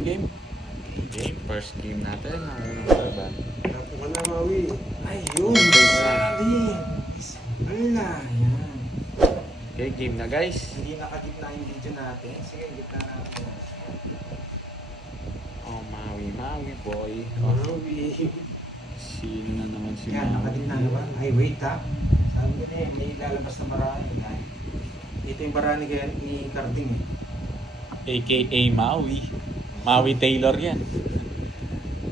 Game. Game. First game natin. Ang unang laban. Tapo ka na, Maui. Ayun, sabi. Ano na, yan. Okay, game na guys. Hindi nakagitna yung video natin. Sige, gitna natin. Oh, Maui boy. Oh, Maui. sino na naman si Yan, nakagitna na ba? Ay, wait ha. Sabi ko na eh, may lalabas na marami. Yan. Ito yung barani ni Carding eh. AKA Maui. Maui Taylor yan.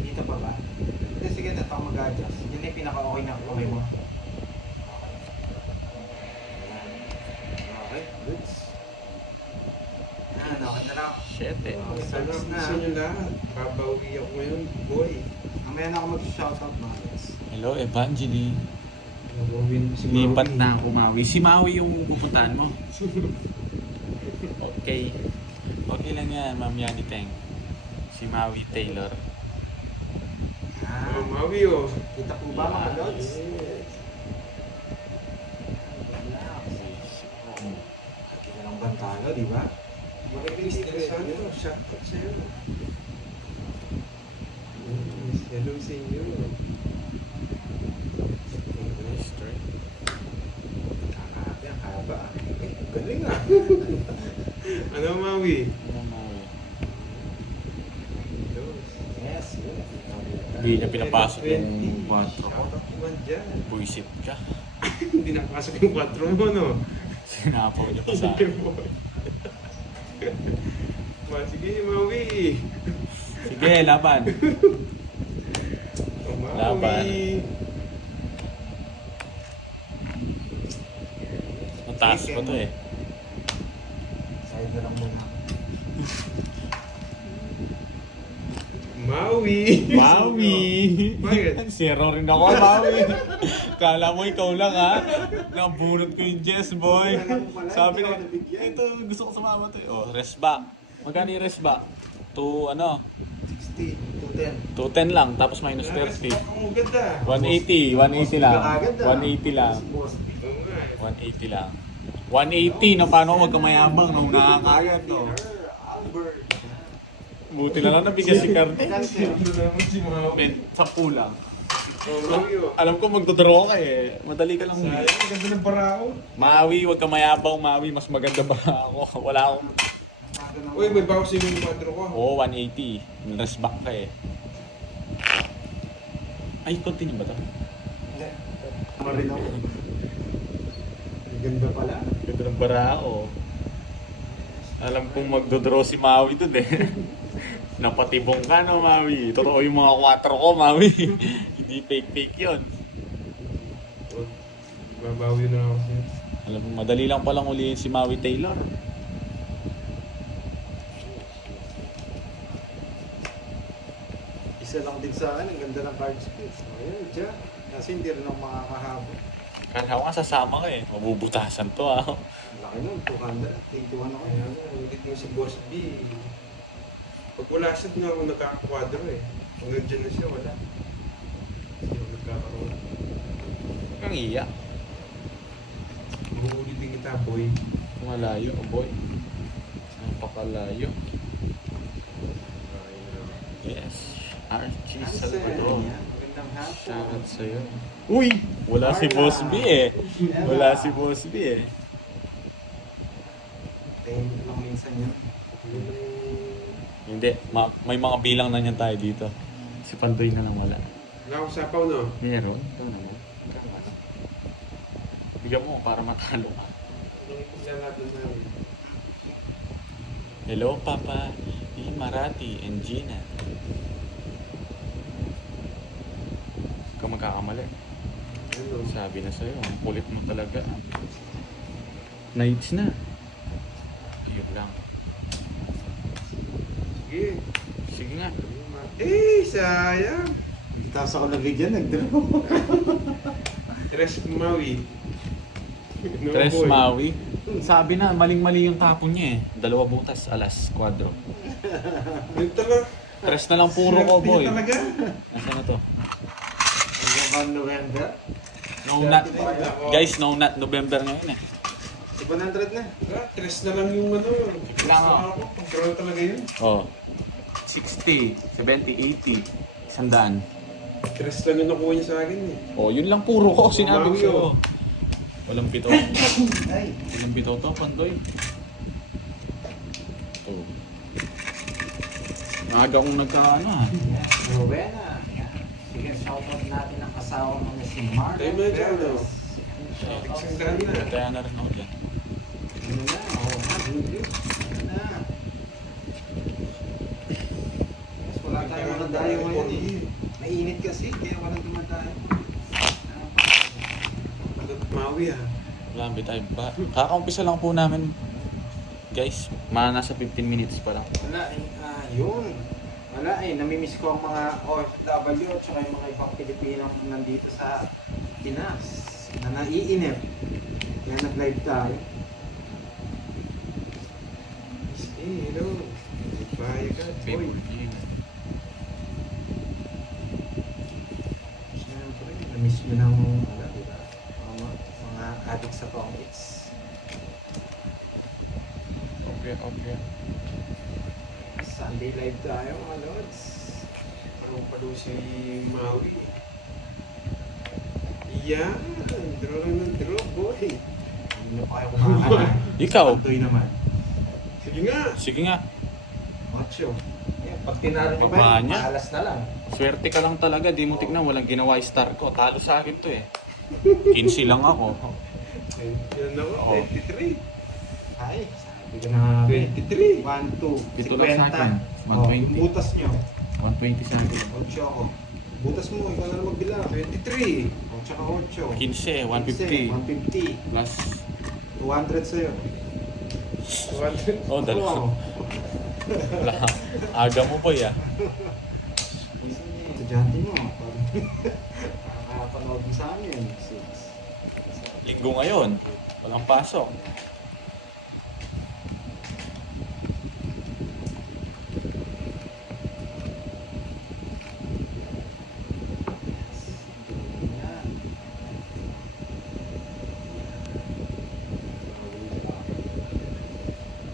Dito pa ba? Hindi, sige na, ito ako mag-adjust. Yan yung pinaka-okay na okay mo. Okay, goods. Yan, okay na lang. Shit eh. Sana Goods na. gusto nyo lahat. Babawi ako ngayon, boy. Mamaya na ako mag-shoutout mga guys. Hello, Evangeline. Nagawin si Lipat Maui. na ako, Maui. Si Maui yung pupuntahan mo. Okay. Okay lang yan, Ma'am Yani Teng. Si Maui Taylor. Oh, Yan. Maui oh. Kita po ba mga lods? Yes. Kita ng bantalo, di ba? Makikinig ka sa ano. Shoutout sa'yo. Hello sa inyo. Kakaabi, ang haba. Galing ah. Ano, Maui? Ano, Maui? Yes, good. Hindi niya pinapasok yung 4 ko. Shoutout naman dyan. Buisit ka. Hindi nakapasok yung 4 mo, no? Sinapaw niya pa sa akin. Sige, Maui. Sige, laban. Oh, Maui. Laban. Mataas pa to eh. Side na lang muna. Maui. Maui! Bakit? Zero rin ako, Maui. Kala mo ikaw lang ha. Nabunot ko yung Jess, boy. Sabi na, ito gusto ko sumama to eh. Oh, rest back. Magkano yung rest back? 2 ano? 60, 210. 210 lang, tapos minus 30. Ang ganda. 180, 180 lang. Agad ah. 180 lang. Boss. Oo nga eh. 180 lang. 180 na paano ako magkamayabang nung nakakayat no. Albert. Buti na lang nabigas si Carte. Ano naman si Maui? 10 lang. Oh, Maui oh. Alam ko magdodraw ka eh. Madali ka lang. Sayang, ang ganda ng barao. Maui, wag ka mayabang, Maui. Mas maganda ba ako? Wala akong... Uy, may bawas yung 4 ko. Oo, 180. Rest back ka eh. Ay, continue ba to? Hindi. Marin ako. Ang ganda pala. Ganda ng barao. Alam kong magdodraw si Maui doon eh. Napatibong ka no, Maui. Totoo yung mga 4 ko, Maui. Hindi fake yun. Babawi na ako sa'yo. Alam mo, madali lang palang ulihin si Maui Taylor. Isa lang din sa akin. Ang ganda ng card space. Ayun, dyan. Kasi hindi rin ako makakahabol. Kala ko nga sasama ka eh. Mabubutasan to ah. Ang laki nun, 200. 81 ako. Kaya nga, ulit mo si Boss B. Pag wala siya, doon ako nagkakakwadro eh. Pag nandiyan na siya, wala. Hindi ako nagkakaroon. Ang iya. Uulitin kita, boy. Malayo, oh boy. Napakalayo. Yes. Archie Salvador. Magandang hapon. Shoutout sa'yo. Uy! Wala si Boss B eh. Wala si Boss B eh. Tayo lang minsan yun. Hindi. May mga bilang na niyan tayo dito. Si Pandoy na lang wala. Nakakusapaw, no? Meron. Ito naman. Bigyan mo para matalo ka. Nung ipaglalaban namin. Hello, Papa. Marati and Gina. Huwag ka magkakamali. Ano? Sabi na sa'yo, ang kulit mo talaga. Nights na. Yun lang. Sige. Sige nga. Eh, sayang. Tapos ako nabigyan, nag-draw. Tres Maui. No, Tres boy. Maui. Sabi na, maling-mali yung tapon niya eh. 2 butas, alas, kwadro. Yun talaga. Tres na lang puro ko, boy. Yun talaga. Nasaan na to? Hanggang ba November? No nut. Guys, no nut. November ngayon eh. 100 na. Tres na lang yung ano. Tres Lang, na ako. Pag-draw talaga yun. Oh. 60, 70, 80, 100. Tres lang yung nakuha niya sa akin eh. Oh, yun lang puro ko sinabi Mami, ko. oh. Walang pito. Ay, Walang pito to, Pandoy. Ito. Maaga kong nagkaano ha. Rowena. Sige, shoutout natin ang asawa mo na si Mark. Tayo mo na dyan, no? Nagsanggaan na. Kaya na rin ako dyan. Ano na, oo. Ano na. Mas wala tayong mga dayo ngayon eh. Mainit kasi, kaya walang dumadayo. Maui ah. Lambi tayo ba? Kakaumpisa lang po namin. Guys, nasa 15 minutes pa lang. Wala eh, yun. Wala eh, namimiss ko ang mga OFW at saka yung mga ibang Pilipinong nandito sa Pinas na naiinip. Kaya nag-live tayo. Hello. Bye ka. Boy. Siyempre, namiss mo ng diba? Mga addict sa comics. Okay. Sunday live tayo mga lods. Parang pa daw si Maui. Yan. Draw lang ng draw, boy. Hindi na pa kayo kumakain. Ikaw? Santoy naman. Sige nga. Sige nga. Ocho. Yeah, pag tinalo mo ba Baba yun, niya. maalas na lang. Swerte ka lang talaga. Di mo tignan. Walang ginawa yung star ko. Talo sa akin to eh. 15 lang ako. Yan ako. Oo. 23. Ay, sabi ko na nga. 23. 1, 2, Ito lang sa akin. 50. 120. Yung butas nyo. 120 sa akin. 8 ako. Butas mo, ikaw na lang magbilang. 23. 8 tsaka 8. 15, 150. 150. Plus. 200 sa'yo. 200. Oh, dalawa. Oo. Wala. Aga mo po ya. Estudyante mo. Nakakapanood mo sa amin. 6. Linggo ngayon. Walang pasok.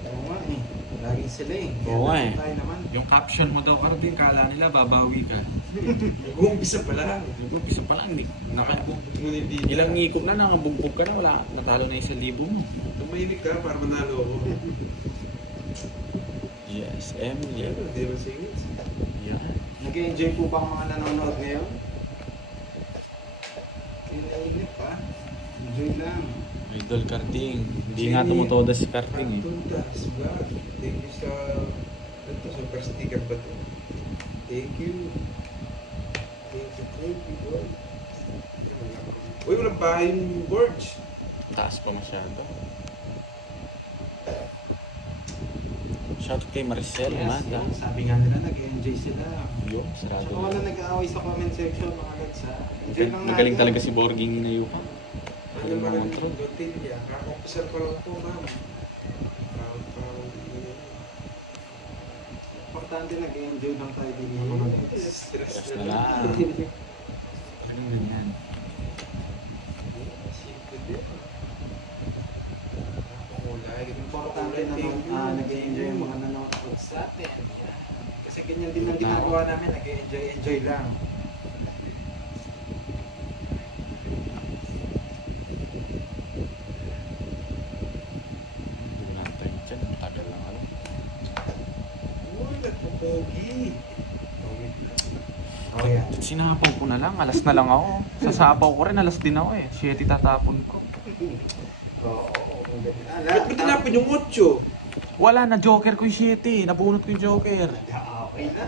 Oo nga eh. Laging sila eh. Kaya Oo nga eh. tayo naman. Yung caption mo daw, Carding, kala nila babawi ka. Nag-uumpisa pa lang. Umpisa pa lang, nakabog. Ngunit di. Ilang ngikop na, nangabugbog ka na, wala, natalo na 1,000 mo. Tumahimik ka para manalo ako. Yes, Emily. Hindi naman singit. Yan. Nag-enjoy po ba ang mga nanonood ngayon? Kinainip pa. Enjoy lang. Idol Carding. Hindi nga tumutoda si Carding eh. Tuntas, vlog. Thank you sa... Ito, super sticker ba ito? Thank you. Thank you, boy. Uy, walang bahay yung boards. Taas pa masyado. Shout out kay Maricel, Yes, Mata. yun. Sabi nga nila, nag-enjoy sila. Yung, sarado Tsaka wala nag-aaway sa comment section mga guys ha. Enjoy lang Magaling natin. talaga si Borging Inayuka. Ano ba rin yung Dotilya? Kaka-officer ko lang po, ma'am. Importante nag-enjoy lang tayo din yung mga guys. Stress Stress na na lang. lang. Talagang ganyan. Simple din. Kulay. Importante na nag-enjoy yung mga nanonood sa atin. Yan. Kasi ganyan din ang ginagawa namin, nag-enjoy lang. Hindi na tayo dyan. Tagal lang ano. Uy, nagpupogi. Oh yan. Sinapaw ko na lang. Alas na lang ako. Sasapaw ko rin. Alas din ako eh. 7 tatapon ko. Oo. Ba't ba tinapon yung 8? Wala na. Joker ko yung 7. Nabunot ko yung Joker. Okay na.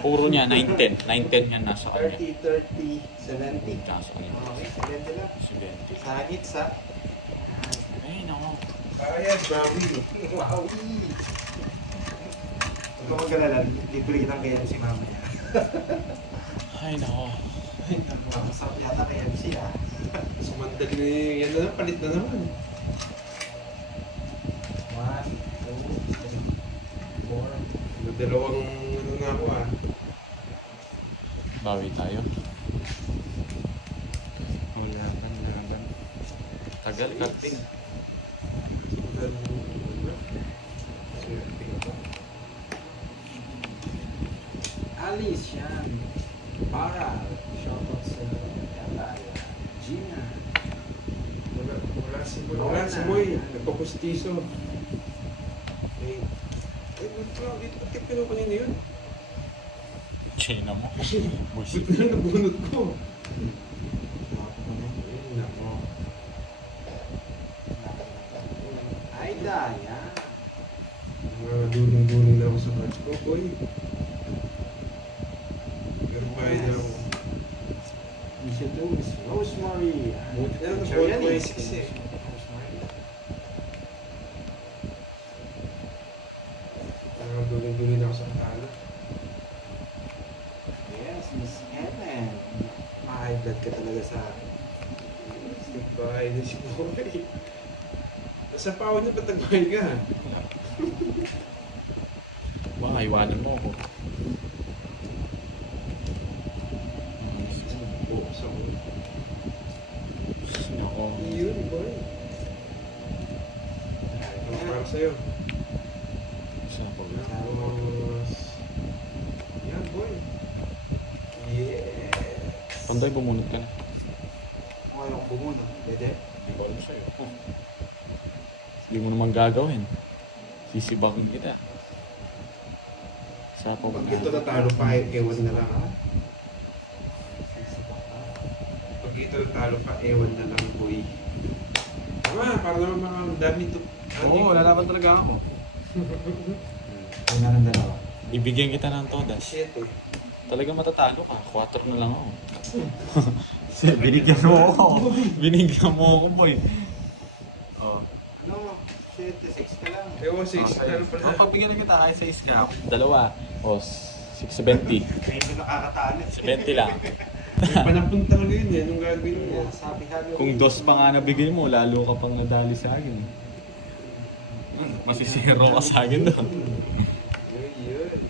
Puro niya. 9-10. 9-10 yan nasa kanya. 30, 70. Nasa kanya. Okay, 70 lang. 70. Sa hits ha. Ay, nako. Ayan, bawi. Wow! Huwag ka mag-alala, libre kitang KFC mamaya. Ay, nako. Masarap yata KFC ah. Sumandali na yan na, palit na naman. 1, 2, 3, 4. Dalawang ano na ako ah. Bawi tayo. Wala ka laban. Tagal, Carding. Alice yan. Para. Shoutout sa Kataya. Gina. Wala si Boy. Nagpapustiso. Eh, dito ba't kayo pinukunin na yun? China mo. Buti na nabunod ko. Nako. Ay, Daya. Dulong-dulong na ako sa cards ko, boy. Pero kaya na ako. Misha Dukes. Rosemary. Buti na lang Siya yan nag-1.6 eh. Rosemary. Dulong-dulong na ako sa kala. Yes, Miss Ellen. Ma-high blood ka talaga sa akin. Nagbahay na si Boy. Nasa pawon niya ba't nagbahay ka? Baka iwanan mo ako. Oo, sa ulo. Ako. Yun, boy. Ito para sa'yo. Saan ko ba? Tapos... Yan, boy. Yes! Panday, bumunod ka na. Kung ayaw kong bumunod, pwede? Hindi ko alam sa'yo. Hindi mo naman gagawin. Sisibakin kita. Sa ako Pag ito natalo pa, ewan na lang. Pag ito natalo pa, ewan na lang, boy. Tama, para naman makadami ito. Oo, lalaban talaga ako. Kung na ng dalawa. Ibigyan kita ng todas. Shit eh. Talaga matatalo ka. 4 na lang ako. Binigyan mo ako. Binigyan mo ako, boy. Oh. Ano? 7-6 ka lang. Ewan, 6 na lang pala. Pagbigyan na kita kahit sa iska. Dalawa. O, 670. Medyo nakakatalo. 70 lang. Panapunta ko yun eh, nung gagawin mo. Sabi ka Kung dos pa nga nabigay mo, lalo ka pang nadali sa akin. Masisiro ka sa akin doon. Yun.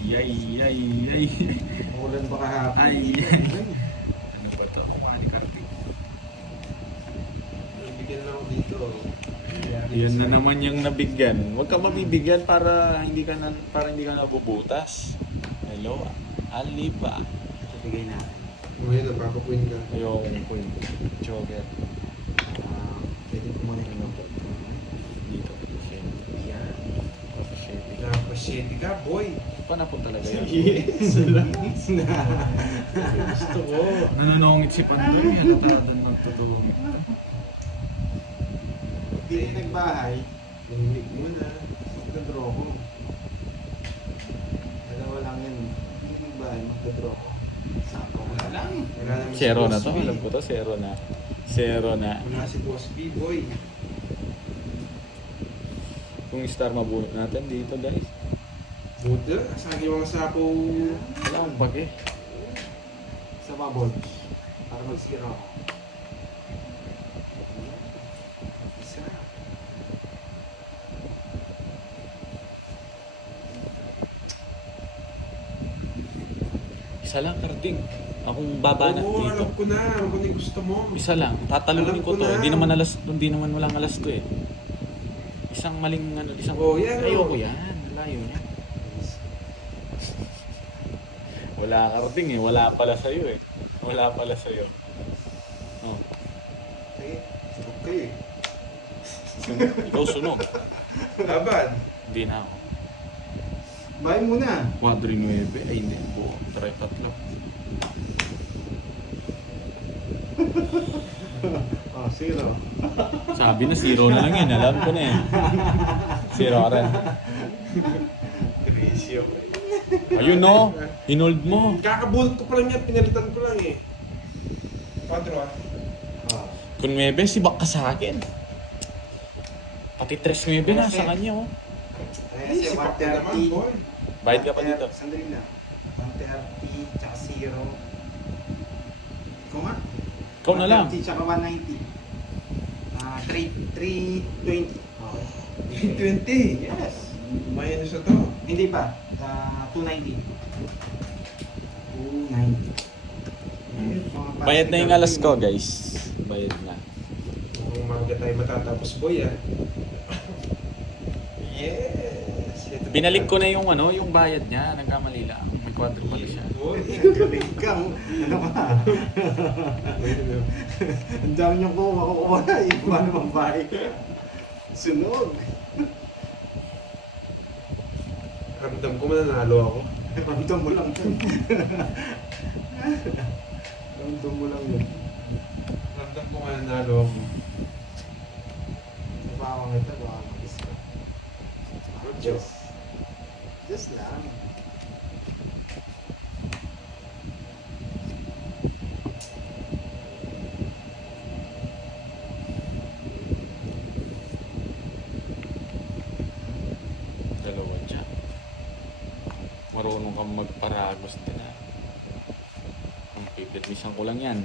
Yay, yay, yay. Ulan ba kahapon? Ay, ano ba ito? Panikarte. Ibigyan lang ako dito. Yan na naman yung nabigyan. Huwag ka mabibigyan para hindi ka nabubutas. Hello, Aliba. Ibigay natin. Ngayon, napapapuin ka. Ayoko ko yung joker. Pwede ko muna yung number. Dito. Yan. Tapos 7 ka, boy. Panapon talaga yan. Yes! Gusto ko. Nanonongit si Pandoy. Ano talagang magtutulungit? Hindi na nagbahay. Nangimik mo na. Magka-draw ko. Dalawa lang yun. Hindi nagbahay, magka-draw ko. Sako ko na lang. Wala naman Zero si na Boss to. B. Alam ko to. Zero na. Zero na. Wala si Boss B, boy. Kung star mabunot natin dito, guys. Buta, asagi yung mga sapo. Wala akong pake. Sa bubbles. Para mag-zero ako. Isa. Isa lang, Karding. Akong babanat Oo, dito. alam ko na. Alam ko na yung gusto mo. Isa lang. Tatalunin Alam ko ko to. na. Hindi naman walang alas to eh. Isang maling isang... Oh, yan, Ayoko oh. yan. Layo niya. Wala Karding eh. Wala pala sa'yo eh. Wala pala sa'yo. Oh. Sige. Sunog kayo eh. Ikaw sunog. Laban. Hindi na ako. Bahay muna. 4-9. Ay hindi. Buo. Try tatlo. Oh, zero. Sabi na zero na lang yan. Alam ko na eh. Zero ka rin. Ratio. Ayun no. Hinold mo. Kakabulot ko pa lang yan. Pinalitan ko lang eh. 4 ah. Oh. Kung 9, sibak ka sa akin. Pati 3-9 nasa kanya oh. Ay, Si Papa naman, 130. boy. Bayad ka pa dito. Sandali na. 130, tsaka 0. Ikaw nga? Ikaw na lang. 130, tsaka 190. 320. Okay. 20. Yes. May ano sa to. Hindi pa. 290. 290. Bayad na yung alas ko guys. Bayad na. Kung umaga tayo matatapos, boy ah. Yes. Ito Binalik ko na yung yung bayad niya. Nagkamali lang. May quadruple siya. Boy. Galing kang, ano ba? Ang dami niyong makukuha na, paano bang bahay ka? Sunog. Ramdam ko mananalo ako. Ramdam mo lang yun. Ramdam mo lang yun. Ramdam ko mananalo ako. Sa bawang ito, baka mag-isa. Just lang. Dalawa siya. Marunong kang magparagos din ha. Ang pipitmisan ko lang yan.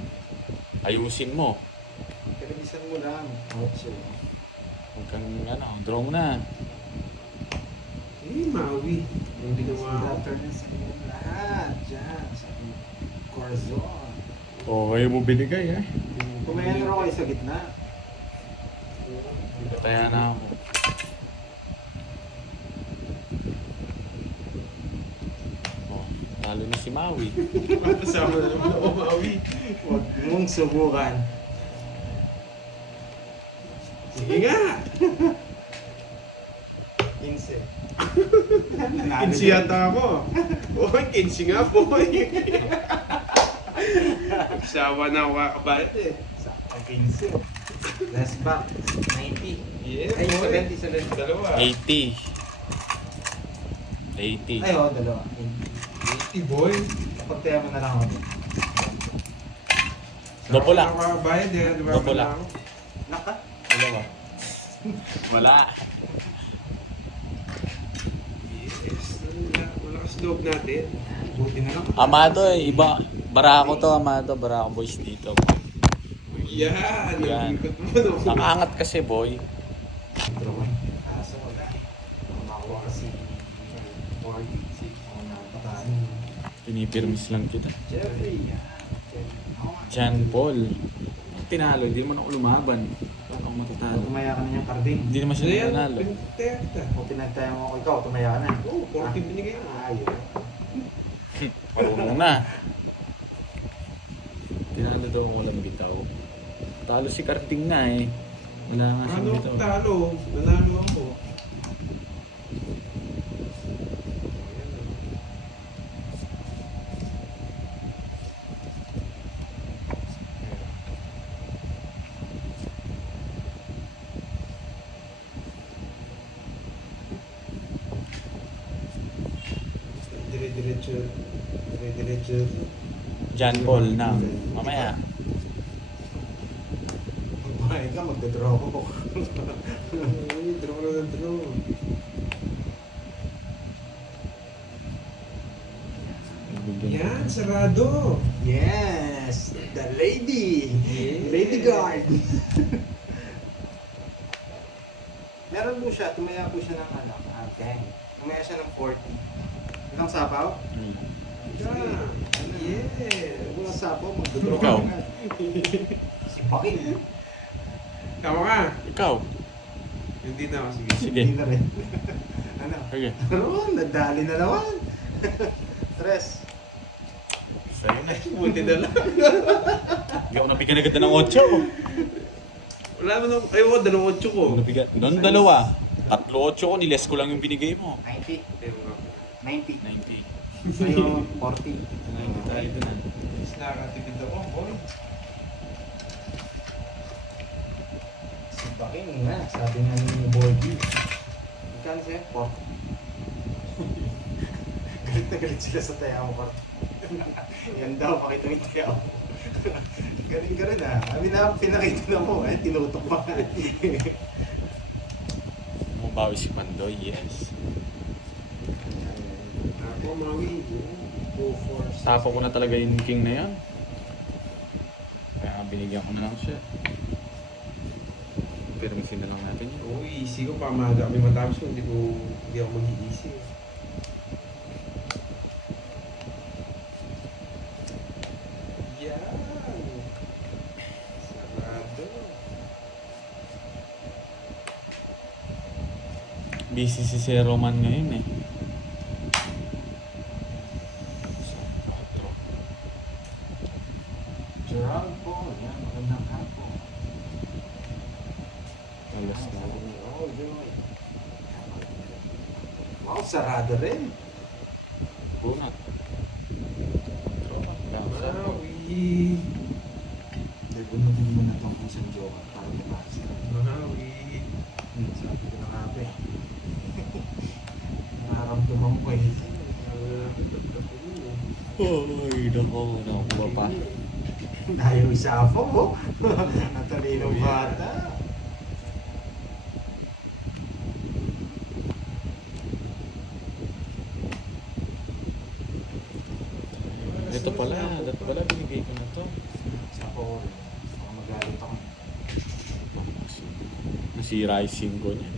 Ayusin mo. Kalibisan mo lang. Ocho. Huwag kang draw mo na. Maui. Yung ginawa ko. Turn na sa inyo lahat. Diyan. Sa Corazon. Okay mo binigay ha. Kumayan na kayo sa gitna. Kaya na ako. Oh, talo na si Maui. Kasama na naman ako, Maui. Huwag mong subukan. Sige nga! 15. 15 yata ako. Oy, 15 nga po. Sawa na ako kakabalit eh. Sakto 15. Last back. 90. Yeah, Ay, boy. 70. Dalawa. 80. 80. Ay, oo, dalawa. 80 boy. Pagtaya mo na lang ako. Dopo lang. Sawa na ako kakabalit eh. Di ba Dopo lang. ako? Naka? Dalawa. Wala. Yes. Wala kasi loob natin. Buti na lang. Amado iba. Barako to, Amado. Barako boys dito. Yan. Yan. Ang ikot mo no. Nakangat kasi boy. Drawing. Aso wala. Makuha kasi 46 ang napatalo. Pinipirmis lang kita. Jeffrey. John Paul. Tinalo, hindi mo na ako lumaban. Parang matatalo. Tumaya ka na niyang karding. Hindi naman Ano siya yan? nanalo. Pinagtaya kita. O pinagtaya mo ako ikaw, tumaya ka na. Oo, 40 binigay mo. Ayun. Marunong na. Tinalo daw ako walang bitaw. Talo si Karting na eh. Wala nga siyang Ano bitaw. talo? Nanalo ako. Dire-diretso. Dire-diretso. John Paul na. Mamaya. Buhay ka, magdadraw ko. Ay, draw na ng draw. Yan, sarado. Yes! The lady! Yeah. Lady guard! Meron po siya, tumaya po siya ng okay. Tumaya siya ng 40. Ilang sapaw? Yeah. Yeah. Kung ang sapaw, magdadraw Ikaw. ka. Si Paking. Tama ka. Ikaw. Hindi na ako. Sige. Sige. Hindi na rin. Ano? Sige. Ano? Nadali na naman. Tres. Sa'yo na. Buti na lang. Hindi ako nabigyan agad ng 8. Wala mo nung, ay ako, 2.8 ko. Nabigyan. Doon dalawa. 3-8 ko. Niles ko lang yung binigay mo. 90. Ayun nga. 90. 90. Sa'yo, 40. 90 tayo doon. Mas nakakatigid ako, boy. Si Paking nga, sabi nga ni Borgie. Magkano siya? 40. Galit na galit sila sa tayaw ko. Yan daw, pakita mo yung tayaw mo. Galing ka rin ah. Sabi na, pinakita na mo. Tinutok pa. Mabawi si Pandoy, yes. Ako, Maui. Go for Tapo ko na talaga yung king na yan. Kaya binigyan ko na lang siya. Permisin na lang natin yun. Oo, easy ko pa. Mahal kami matapos ko. Hindi ako mag-i-easy. Yan. Sarado. Busy si Sir Roman ngayon eh. Gerald po. Yan, magandang hapon. Alas na. Oh, Joy. Wow, sarado rin. Bunat. Maui. Bunutin mo na itong isang jowa para lumasa. Maui. Sabi ko na nga ba eh. Nararamdaman ko eh. Ay, nako, nakuha pa. Ayaw isapo mo. Natalino bata. Ito pala, binigay ko na to. Sapo ko rin. Baka magalit ako. Nasira yung singko niya.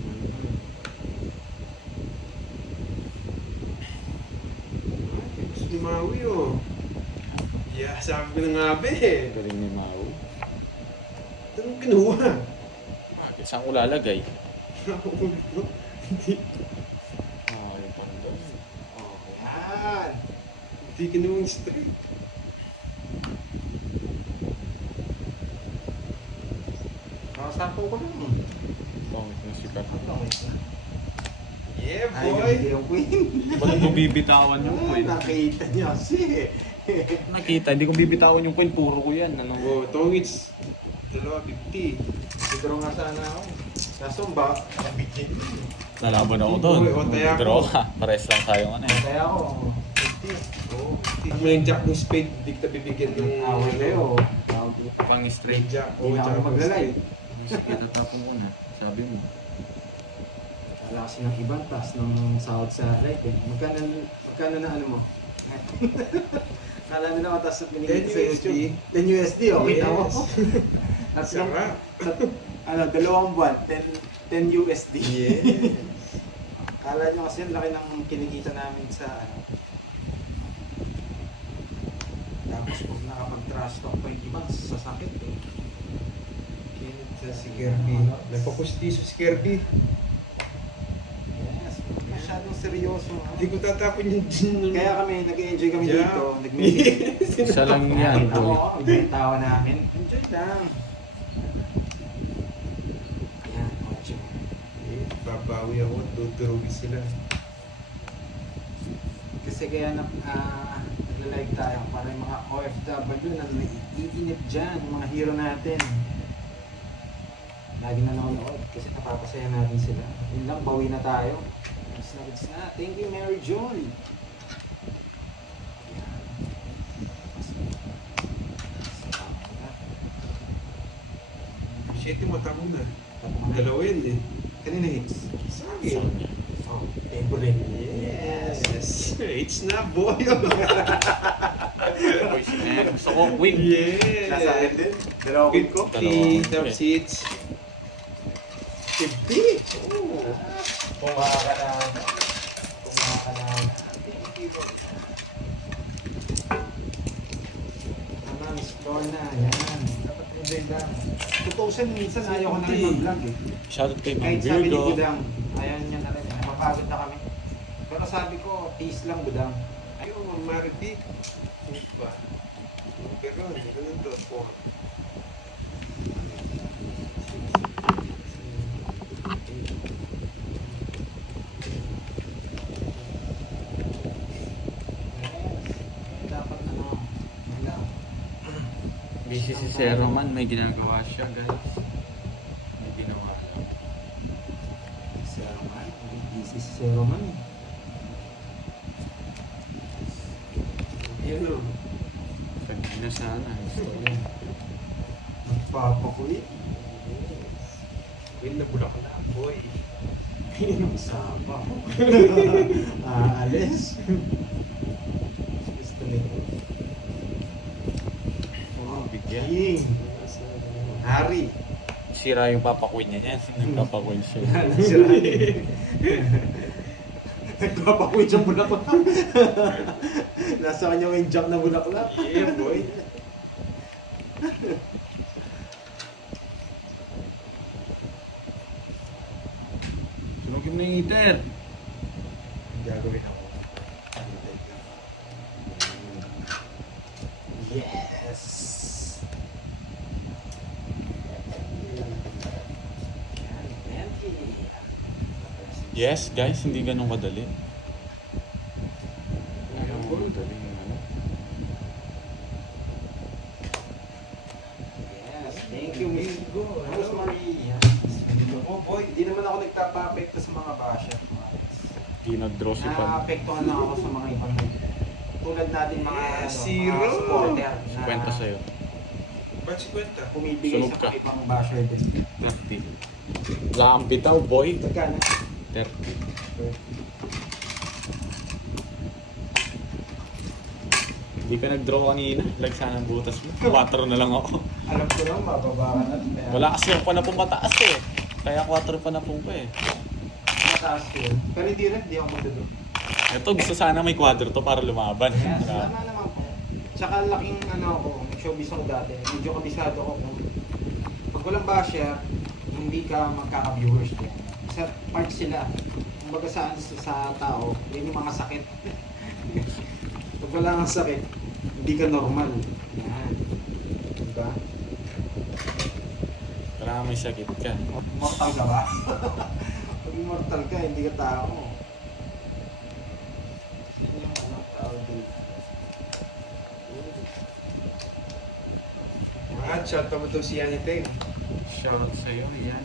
Gusto ni Maui oh. Yeah, sabi ko na nga ba eh. Galing ni Mau. Ito nung kinuha. Saan ko lalagay? Hindi. Ah, yung pando. Oh, yan. Hindi kinuha yung straight. Sapo ko lang. Pangit na sikat. Yeah, Ayaw boy. hindi yung queen. Ba't mo bibitawan yung coin? Nakita niya kasi. Nakita, hindi ko bibitawan yung coin. Puro ko yan. Ano? Oh, tongits. 250. Siguro nga sana ako. Kaso ba, nabigyan mo. Lalaban ako doon. Uy, o, taya ko. Draw ka. Pares lang tayo ano eh. Kaya ako, Oh, hindi mo yung jack ng spade, hindi kita bibigyan ng awal kayo. Pang straight jack. Hindi na ako maglalay. Sige, tatapon ko na. Sabi mo. Wala kasi ng ibang taas ng sahod sa life eh. Magkano na ano mo? Kala nila mataas na binigay 10 sa YouTube. 10 USD, okay Yes. tama ko. Tatlong, Sarap. dalawang buwan, 10 USD. Yeah. Kala nyo kasi ang laki ng kinikita namin sa ano. Tapos kung nakapag-trash talk pa yung iba, sasakit eh. Sa si Kirby. Nagpapustiso si Kirby. Yes, masyadong seryoso. Ha? Hindi ko tatapon yung gin. Kaya kami, nag-enjoy kami Yeah. dito. Nag-meeting. Isa lang yan, Ako, boy. yung tawa namin. Enjoy lang. Ayan, ocho. Babawi ako, tuturugin sila. Kasi kaya nagla-live tayo para yung mga OFW na naiinip dyan, yung mga hero natin. Lagi na nanonood kasi napapasaya natin sila. Yun lang, bawi na tayo. It's na. Thank you, Mary Joy. Shit, mata mo na. Dalawa yun eh. Kanina hits. Sa akin. Oh, favorite. Yes. It's na, boy. Gusto ko win. Nasa akin Yeah. din. Dalawang win ko. 50 top seats. 50. Oh. Kumaha ka na. Kumaha ka na. Tama, score na. Yan. Dapat enjoy lang. Tutusin, minsan ayaw ko na rin mag-vlog eh. Shoutout kay Ma'am Kahit sabi ni Virgo. Budang, ayaw niya na rin. Mapagod na kami. Pero sabi ko, peace lang Budang. Ayun, Maripic. Ano ba? Pero, ganun to. 4. Dapat ano, wala. Busy si Sir Roman, may ginagawa siya, guys. May ginawa lang. Si Roman, busy si Roman. Yan o. Kanina sana. Gusto ko yun. Nagpapakulit. Win na bulak na, boy. Pinang sapa mo. Aalis. Gusto nito. Oh, bigyan. King. Hari. Sira yung Papa Queen niya yan. Nagpapa-Queen siya. Sira. Nagpapakulit siyang bulaklak. Nasa kanya yung jack na bulaklak. Yeah, boy. Sunugin mo yung heater. Gagawin ako. Yes! Yes, guys, hindi ganun kadali. Ayun, boy. Galing ano. Yes, thank you, Miss Go. Rosemary. Yes. Oh boy, di naman ako nagtapa-apekto sa mga basher. Hindi nag-draw si Pan. Naapektuhan lang ako sa mga ibang tulad natin mga, Yes, ano, zero. mga supporter na Kwenta sa'yo. Ba't si Kwenta? pumibigay Sunog sa ka. mga ibang basher din. 30. Wala kang bitaw, boy. Magkano? 30. Hindi ka nag-draw kanina. Lagsan ang butas mo. 4 na lang ako. Alam ko lang, mababa ka na. Kaya Wala kasi yung panapong mataas eh. Kaya 4 panapong ko eh. mataas yun. Pero hindi rin, hindi ako matudo. Ito, gusto sana may kwadro to para lumaban. Yes, Diba? tama naman po. Tsaka laking ano ako, showbiz ako dati. Medyo kabisado ko kung pag walang basher, hindi ka magkaka-viewers din. Sa part sila, kumbaga sa tao, yun yung mga sakit. Pag wala kang sakit, hindi ka normal. Yan. Diba? Kailangan may sakit ka. Mortal ka ba? Pag immortal ka, hindi ka tao. Yan yung ano, tao dito. At shout out mo to si Yanite. Shoutout sa'yo, yan.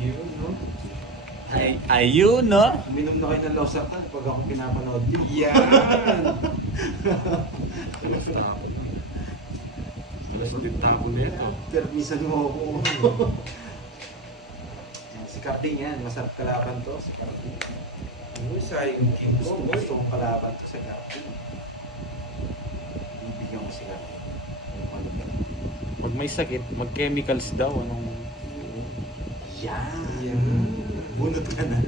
Yun, no? Ayun, no? Uminom na kayo ng Losartan pag ako pinapanood yun. Yan! Alas din tapo nito. Termisan mo ako. Si Carding yan, masarap kalaban to. Si Carding. Ano, sayang king ko, boy. Gusto kong kalaban to sa Carding. Bibigyan ko si Carding. Pag may sakit, mag-chemicals daw. Anong... Yan! Yan. Bunot ka na.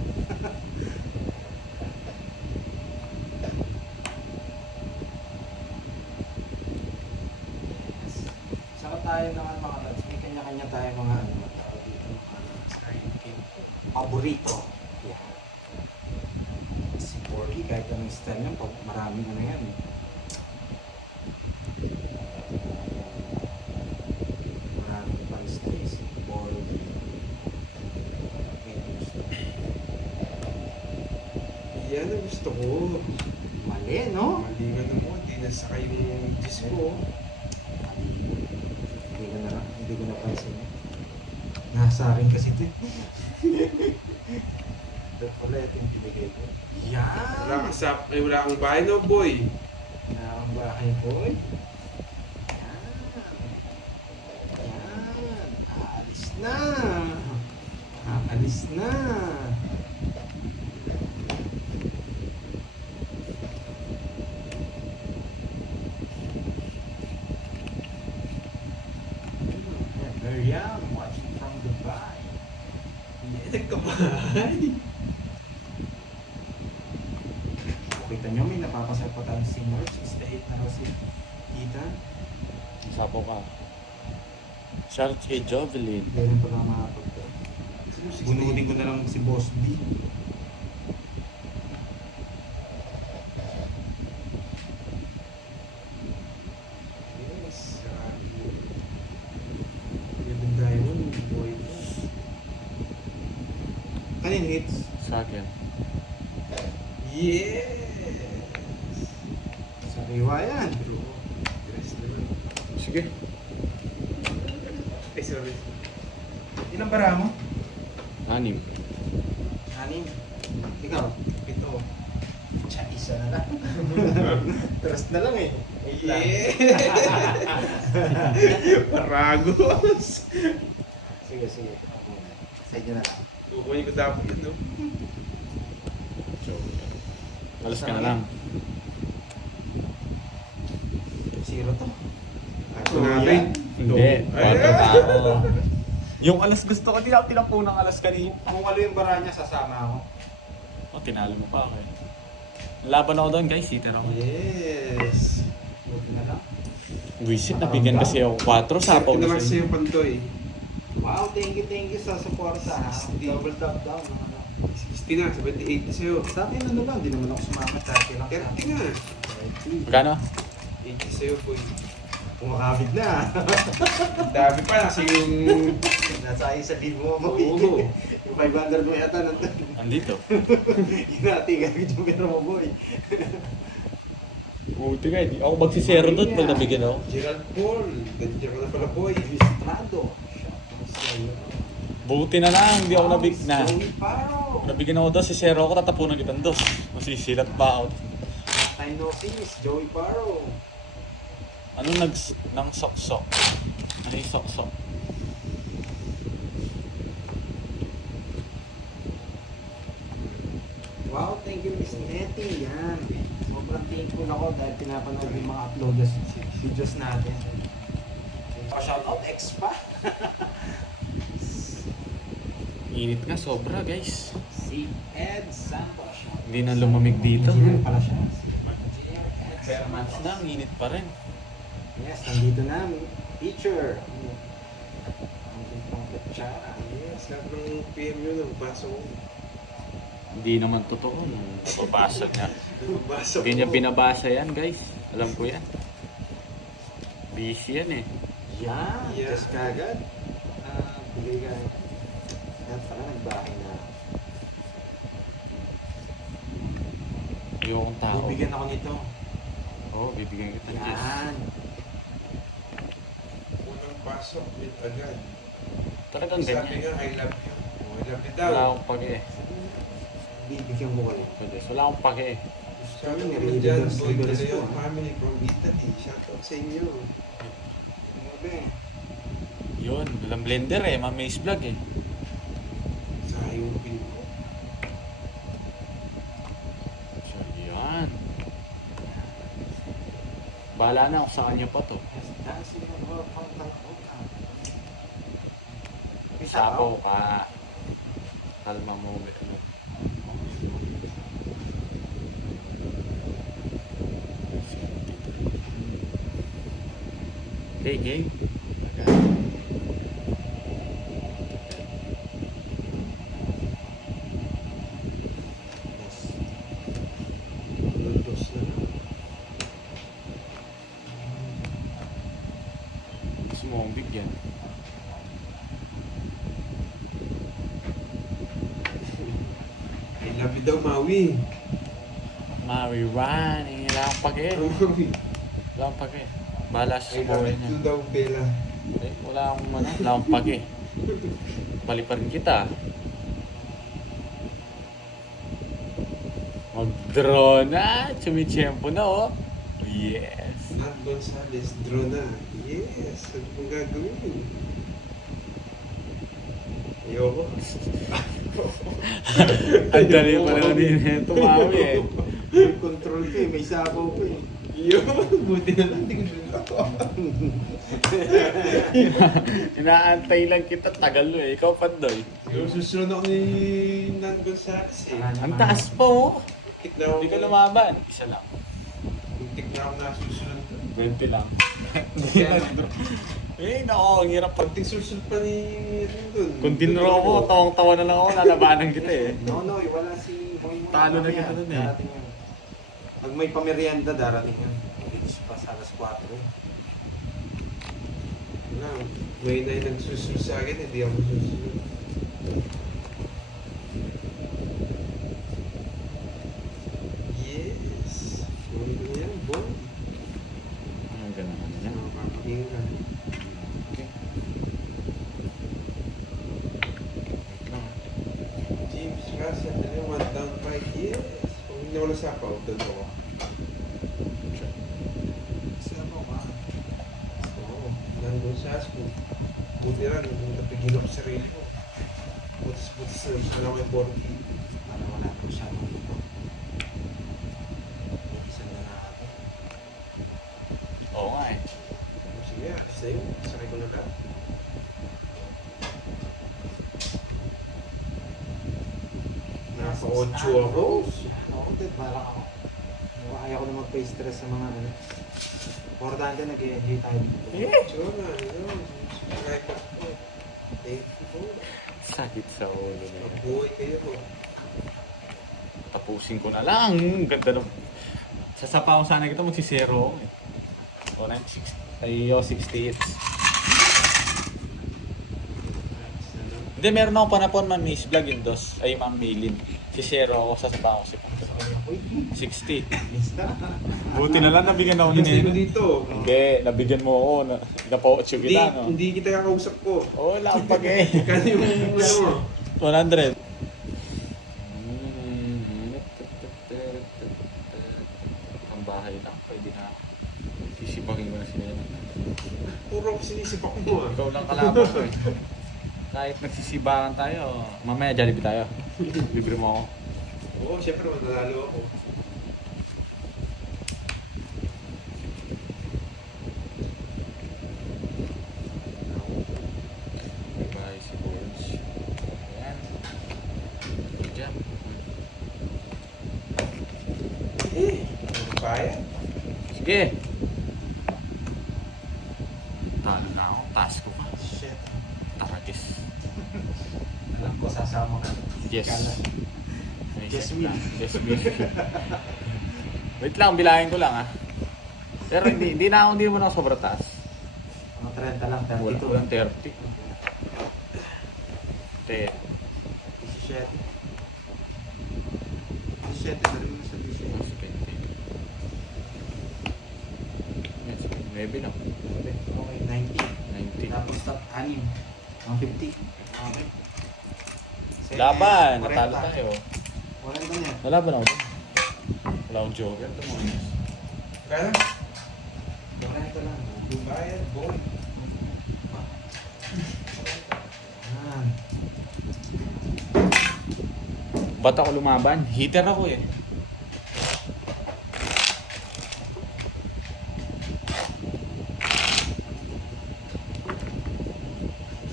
Saka tayo naman mga tats, may kanya-kanya tayo mga ano, tawag dito, paborito. Yeah. Si Porky, kahit anong style yan, maraming ano yan. Maraming pang style, si Porky. Yan ang gusto ko. Mali, no? Mali nga naman, di nasaka yung Diyos ko. Hindi ko napansin. Nasa akin kasi ito. Ito pala ito yung binigay ko. Yan! Wala kang bahay, no, boy? Na ang bahay, boy. Yan! Yan! Aalis na! Aalis na! Maryam, watching from Dubai. Yan, nagkabahay. Kita nyo, may napapasapotan si Nurse. 68 na raw si Tita. Sapo ka. Shoutout kay Jovelyn. Meron pa lang makapagto. Bunutin ko na lang si Boss D. Yes. Yan diamond, boy. Kanin hits? Sa akin. Yes! Sa riwa yan. Yes naman. Sige. Ay, sorry. Ilang bara mo? 6. Anim. Ikaw? 7. Tsa, isa na lang. Trust na lang eh. Wait lang. Paragos! Sige, sige. Sa inyo na lang. Kukunin ko dapat yun, no? Alas ka na lang. 0 to. Ito natin. Hindi. Ay! 4 tao. Yung alas gusto ko, di ako tinampo ng alas kanina. Kung walo yung bara niya, sasama ako. Oh, tinalo mo pa ako eh. Laban ako doon guys, sitter ako. Yes! Buti na lang. Wisit, nabigyan kasi ako 4 sapaw Ito naman kasi. sa'yo, Pantoy. Wow, thank you sa suporta ha. 60. Double tap down. 60 na, 78 na sa'yo. Sa akin ano lang, di naman ako sumama sa akin lang. 30 nga. 30. Magkano? 80 sa'yo, boy. Kumakabit na. Dami pa kasi yung... Nasayang sa lead mo, mo. Oo. Yung 500 mo yata nandun. Andito. Hinati ka yung pera mo, boy. Buti nga, hindi ako magsisero doon pag nabigyan ako. Gerald Paul. Ganyan ka na pala, boy. Estrado. Buti na lang, hindi ako Joey Paro. nabigyan ako doon, si Zero ako, tatapunan kitang dos. Masisilat pa ako. Tinosis, Joey Paro. Ano nang sok-sok? Ano yung sok-sok? Wow, thank you, Miss Nettie. Yan. Sobrang thankful ako dahil pinapanood yung mga uploads videos natin. Shoutout, Expa. Init nga, sobra guys. Si Ed Santos. Hindi na lumamig dito. Engineer pala siya. Pero months na, ang init pa rin. Yes, nandito na. Teacher. Ang pang kutsara. Yes, lahat ng PM yun, nagbasa ko. Hindi naman totoo. Nababasa niya. Nagbasa ko. Hindi niya binabasa yan guys. Alam ko yan. Busy yan eh. Yan. Yeah. Just kagad. Bigay ka. Yan pala, nagbahay na. Ayokong tao. Bibigyan ako nito. Oo, bibigyan kita ng yes. Yan. Unang pasok, meet agad. Talagang Sabi ganyan. nga, I love you. Oh, I love you daw. Wala akong pake eh. Bibigyan ko kayo. Pwede. Wala akong pake eh. Shout out Really naman dyan, good Boy service Galeon po, family from Italy. Shout out sa inyo. Grabe. Yun, walang blender eh. Mamaze vlog eh. Sa yung pin ko. So, yan. Bahala na kung sa kanya pa to. Yes, dancing on the fountain of God. Sabaw ka. Kalma mo. Okay, game. Yes. Luldos na. Gusto mo akong bigyan. I love you daw, Maui. Mari Ran, eh, wala akong pake. Maui. Wala akong pake. Bahala sa I love buhay you niya. daw, Bella. Eh, wala akong pake. Bali pa rin kita. Mag-draw na! Chumichempo na oh! Yes! Nat Gonzales, draw na. Yes, ano pong gagawin? Ayoko. Ang dali pa naman din eh. Tumawi eh. May control ko eh. May sabaw ko eh. Yo, buti na lang, hindi ko siya ako. Inaantay lang kita, tagal mo eh. Ikaw Pandoy. Yung susunod ako ni Nat Gonzales eh. Ang taas pa oh! Tik na ako. Hindi ka lumaban. Isa lang. Tik na ako nasusunod ko. 20 lang. Hindi na. Eh, nako, ang hirap pag... Pagting susunod pa ni... ano dun? Kung tinro ko, tawang-tawa na lang ako, lalabanan kita eh. No, wala si Boy Moy. Talo na Mamaya, kita dun eh. Darating yun. Pag may pamerienda, darating yun. Alis pa sa alas 4 eh. Wala, may na nagsusunod sa akin, hindi ako susunod. Yes! Buwan ko na yan, buwan. Ang ganun ano yan. Mapapaging ka. Okay. Wait lang. James Russell, ano yung 1 down 5? Yes! Kung hindi ako nasapaw, doon ako. Sabaw ka. Oo, nandun sa asko. Buti lang, napigil ako sa sarili ko. Butis na sana ako yung 40. Para wala po siya nung dito. Isang na natin. Oo nga eh. Sige, sa'yo. Sakay ko na ka. Naka-8 ako. Oo, dead balak ako. Ayaw ko na magpa-stress sa mga ano. Importante nag-enjoy tayo dito. Tsura na, ano. Sakay ko. Thank you po. Sakit sa ulo na yan. Mabuhay kayo po. Tapusin ko na lang. Ganda ng... Sasapaw sana kita, magsisero ako eh. O, 960. Ayo, 60 hits. Hindi, meron ako panapon man Miss Vlog yung dos. Ay, Ma'am Milin. Si Shero ako sa sabaw si 60. Buti na lang nabigyan ako ni Sino Nene. dito? Hindi, nabigyan mo ako. Napautso Hindi, kita, no? hindi kita kakausap ko. Oo, lapag eh. Kano yung ano? 100. Ang bahay lang, pwede na. Sisibagin ko na si Nene. Puro sinisipak mo ah. Ikaw lang kalaban ko eh. Kahit nagsisibakan tayo, mamaya Jollibee tayo. Libre mo ako. Oo, syempre matalalo ako. Bye si Boyos. Ayan. Diyan. Bayad. Sige. Talo na ako. Taas ko pa. Shit. Tarakis. Alam ko, sasama ka. Yes. Kala. May Yes, set we. lang. Yes, we. Wait lang, bilangin ko lang ah. Pero hindi na ako, hindi mo na ako sobrang taas. Mga 30 lang, 32. Walang 30. 10. 17. 17, dali mo sa 17. Mas 20. Yes, 9 lang. Okay, 90. 90. Tapos top 6. 150. Okay. Laban! 40. Natalo tayo. Wala naman yan. Nalaban ako dun. Wala akong joker. Ito mga yun. Kaya? 40 lang. Bayad, boy. Ah. Ba't ako lumaban? Hitter ako eh.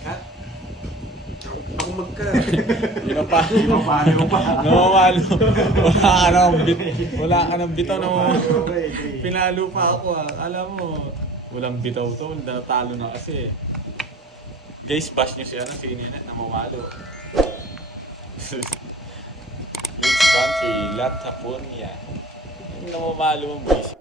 Cut. Ako magka. Yun ang pa. Paano pa? Namamalo. Wala ka nang wala ka nang bitaw na Okay, okay. pinalo pa ako ah. Alam mo, walang bitaw to. Natalo na kasi. Guys, bash nyo si Nene, namamalo. Let's country, Lataponia. Yung namamalo mo, boys.